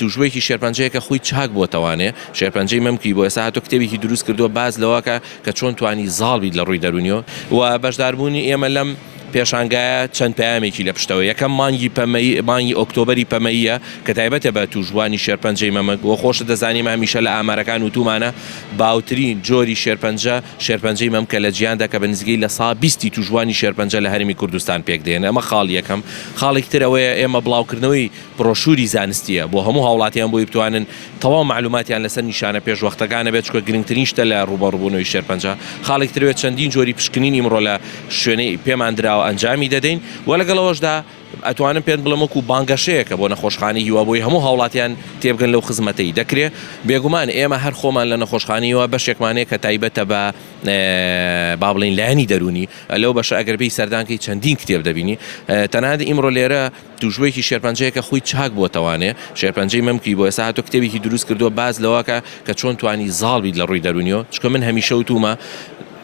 توژوەیەکی شێرپەنجەیەکە خۆی چاک بۆتەوانێ شێرپەنجەی مەمکی بۆ ئێستا هاتۆ کتێبێکی دروست کردووە باز لەوەکە کە چۆن توانی زاڵبیت لە ڕووی دەرونیەوە و بەشداربوونی ئێمە لەم پێشانگایە چەند پامێکی لە پشتەوە یەکەم مانگی ئۆکتۆبەری پەمەیە کە تایبەتە بە توژوانی شێرپەنجەی مەمک وە خۆشە دەزانیم هەمیشە لە ئامارەکان وتومانە باوترین جۆری شێرپەنجەی مەمکە لە جیاندا کە بە نزیکەی لە سا 20 توژوانی شێرپەنجە لە هەرمی کوردستان پێک دێن ئەمە خاڵ یەکەم خاڵێک تر ئەوەیە ئێمە بڵاوکردنەوەی پرۆشوری زانستیە بۆ هەموو هاوڵاتیان بۆی بتوانن تەواو معلوماتیان لەسەر نیشانە پێشوەختەکانە بێت چکە گرنگترین شتە لە ڕوبەڕووبوونەوەی شێرپەنجە خاڵێک ترەوێت چەندین جۆری پشکنینی ئیمڕۆ لە شوێنەی پێمان دراوە ئەنجامی دەدەین و لەگەڵەوەشدا ئەتوانم پێت بڵێم وەکو بانگەشەیەکە بۆ نەخۆشخانەی هیوابووی هەموو هاوڵاتیان تێبگەن لەو خزمەتەی دەکرێت بێگومان ئێمە هەر خۆمان لە نەخۆشخانەیەوە بەشێکمانەیە کە تایبەتە بە با بڵین لایەنی دەرونی لەو بەشە ئەگەربەی سەردانکەی چەندین کتێب دەبینی تەنانەت ئیمڕۆ لێرە توژوەیەکی شێرپەنجەیەکە خۆی چاک بۆتەوانێ شێرپەنجەی مەمکی بۆ ئێستا هاتۆ کتێبێکی دروست کردووە باز لەوەکە کە چۆن توانی زاڵبیت لە ڕووی دەرونیەوە چکە من هەمیشە وتومە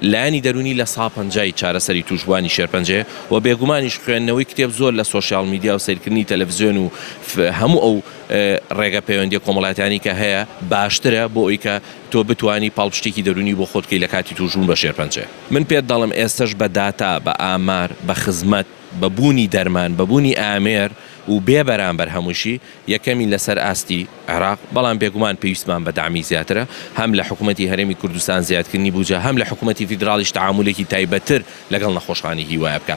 لایەنی دەرونی لە ساپەنجای چارەسەری توژوانی شێرپەنجەیە و بێگومانیش خوێندنەوەی کتێب زۆر لە سۆشیال میدیا و سیرکردنی تەلەڤیزیۆن و هەموو ئەو ڕێگە پەیوەندی کۆمەڵاتیانی کە هەیە باشترە بۆ ئەوی کە تۆ بتوانی پاڵپشتێکی دەرونی بۆ خۆت بکەی لە کاتی توژوون بە شێرپەنجە من پێت دەڵم ئێستش بە داتا بە ئامار بە خزمەت بەبوونی دەرمان بەبوونی ئامێر و بێ بەرامبەر هەمووشی یەکەمی لەسەر ئاستی عێراق بەڵام بێگومان پێویستمان بە دامی زیاترە هەم لە حکوومەتی هەرێمی کوردستان زیادکردنی بوجە هەم لە حکوومەتی فیدراڵیش تەعامولێکی تایبەتر لەگەڵ نەخۆشخانەی هیوایە بکە.